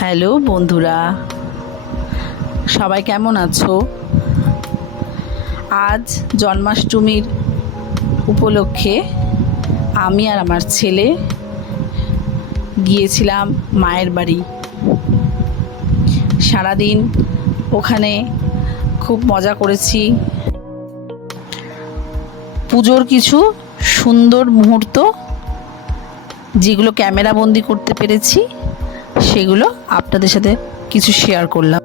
Hello বন্ধুরা, সবাই কেমন আছো? আজ জন্মাষ্টমীর উপলক্ষে আমি আর আমার ছেলে গিয়েছিলাম মায়ের বাড়ি। সারাদিন ওখানে খুব মজা করেছি। পুজোর কিছু সুন্দর মুহূর্ত যেগুলো ক্যামেরাবন্দি করতে পেরেছি সেগুলো আপনাদের সাথে কিছু শেয়ার করলাম।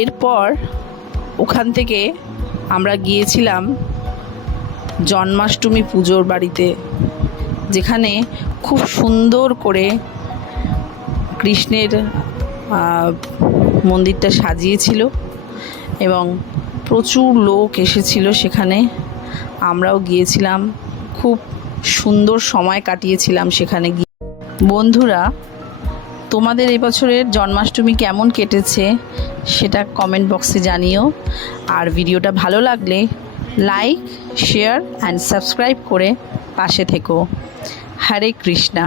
এরপর ওখান থেকে আমরা গিয়েছিলাম জন্মাষ্টমী পুজোর বাড়িতে, যেখানে খুব সুন্দর করে কৃষ্ণের মন্দিরটা সাজিয়েছিল এবং প্রচুর লোক এসেছিল সেখানে। আমরাও গিয়েছিলাম, খুব সুন্দর সময় কাটিয়েছিলাম সেখানে গিয়ে। বন্ধুরা, তোমাদের এবছরের জন্মাষ্টমী কেমন কেটেছে সেটা কমেন্ট বক্সে জানিও। আর ভিডিওটা ভালো লাগলে লাইক, শেয়ার অ্যান্ড সাবস্ক্রাইব করে পাশে থেকো। হরে কৃষ্ণা।